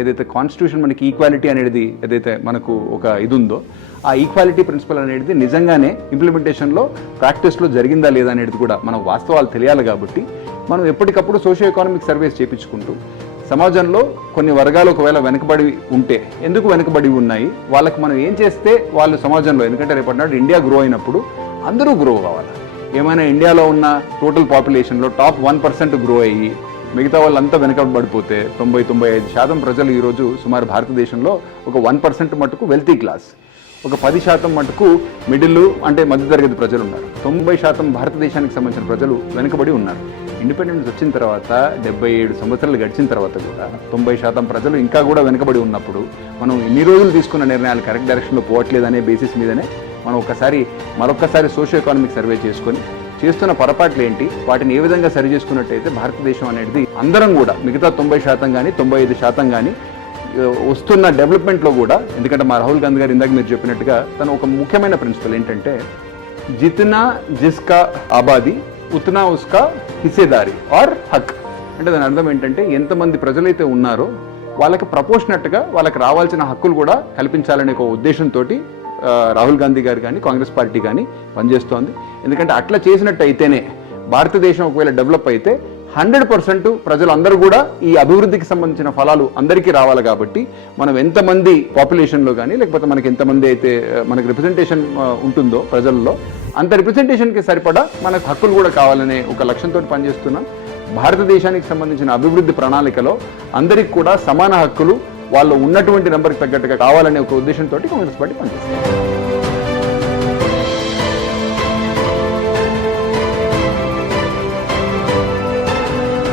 ఏదైతే కాన్స్టిట్యూషన్ మనకి ఈక్వాలిటీ అనేది ఏదైతే మనకు ఒక ఇది ఉందో ఆ ఈక్వాలిటీ ప్రిన్సిపల్ అనేది నిజంగానే ఇంప్లిమెంటేషన్లో ప్రాక్టీస్లో జరిగిందా లేదా అనేది కూడా మనం వాస్తవాలు తెలియాలి కాబట్టి మనం ఎప్పటికప్పుడు సోషియో ఎకానమిక్ సర్వేస్ చేయించుకుంటూ సమాజంలో కొన్ని వర్గాలు ఒకవేళ వెనకబడి ఉంటే ఎందుకు వెనకబడి ఉన్నాయి వాళ్ళకి మనం ఏం చేస్తే వాళ్ళు సమాజంలో ఎందుకంటే రేపటి నాడు ఇండియా గ్రో అయినప్పుడు అందరూ గ్రో కావాలి. ఏమైనా ఇండియాలో ఉన్న టోటల్ పాపులేషన్లో టాప్ వన్ పర్సెంట్ గ్రో అయ్యి మిగతా వాళ్ళంతా వెనకబడిపోతే తొంభై తొంభై ఐదు శాతం ప్రజలు ఈరోజు సుమారు భారతదేశంలో ఒక వన్ పర్సెంట్ మటుకు వెల్తీ క్లాస్ ఒక పది శాతం మటుకు మిడిల్ అంటే మధ్యతరగతి ప్రజలు ఉన్నారు తొంభై శాతం భారతదేశానికి సంబంధించిన ప్రజలు వెనుకబడి ఉన్నారు. ఇండిపెండెన్స్ వచ్చిన తర్వాత డెబ్బై ఏడు సంవత్సరాలు గడిచిన తర్వాత కూడా తొంభై శాతం ప్రజలు ఇంకా కూడా వెనుకబడి ఉన్నప్పుడు మనం ఇన్ని రోజులు తీసుకున్న నిర్ణయాలు కరెక్ట్ డైరెక్షన్లో పోవట్లేదనే బేసిస్ మీదనే మనం ఒకసారి మరొకసారి సోషియో ఎకానమిక్ సర్వే చేసుకొని చేస్తున్న పొరపాట్లు ఏంటి? వాటిని ఏ విధంగా సరి చేసుకున్నట్టయితే భారతదేశం అనేది అందరం కూడా మిగతా తొంభై శాతం కానీ తొంభై ఐదు శాతం కానీ వస్తున్న డెవలప్మెంట్లో కూడా ఎందుకంటే మా రాహుల్ గాంధీ గారు ఇందాక మీరు చెప్పినట్టుగా తను ఒక ముఖ్యమైన ప్రిన్సిపల్ ఏంటంటే జిత్నా జిస్కా ఆబాది ఉత్నా ఉస్కా హిస్సేదారి ఆర్ హక్. అంటే దాని అర్థం ఏంటంటే ఎంతమంది ప్రజలైతే ఉన్నారో వాళ్ళకి ప్రపోర్షనట్గా వాళ్ళకి రావాల్సిన హక్కులు కూడా కల్పించాలనే ఒక ఉద్దేశంతో రాహుల్ గాంధీ గారు కానీ కాంగ్రెస్ పార్టీ కానీ పనిచేస్తోంది. ఎందుకంటే అట్లా చేసినట్టు అయితేనే భారతదేశం ఒకవేళ డెవలప్ అయితే హండ్రెడ్ పర్సెంట్ ప్రజలందరూ కూడా ఈ అభివృద్ధికి సంబంధించిన ఫలాలు అందరికీ రావాలి కాబట్టి మనం ఎంతమంది పాపులేషన్లో కానీ లేకపోతే మనకి ఎంతమంది అయితే మనకి రిప్రజెంటేషన్ ఉంటుందో ప్రజల్లో అంత రిప్రజెంటేషన్కి సరిపడా మనకు హక్కులు కూడా కావాలనే ఒక లక్ష్యంతో పనిచేస్తున్నాం. భారతదేశానికి సంబంధించిన అభివృద్ధి ప్రణాళికలో అందరికి కూడా సమాన హక్కులు వాళ్ళు ఉన్నటువంటి నెంబర్కి తగ్గట్టుగా కావాలనే ఒక ఉద్దేశంతో కాంగ్రెస్ పార్టీ పనిచేస్తుంది.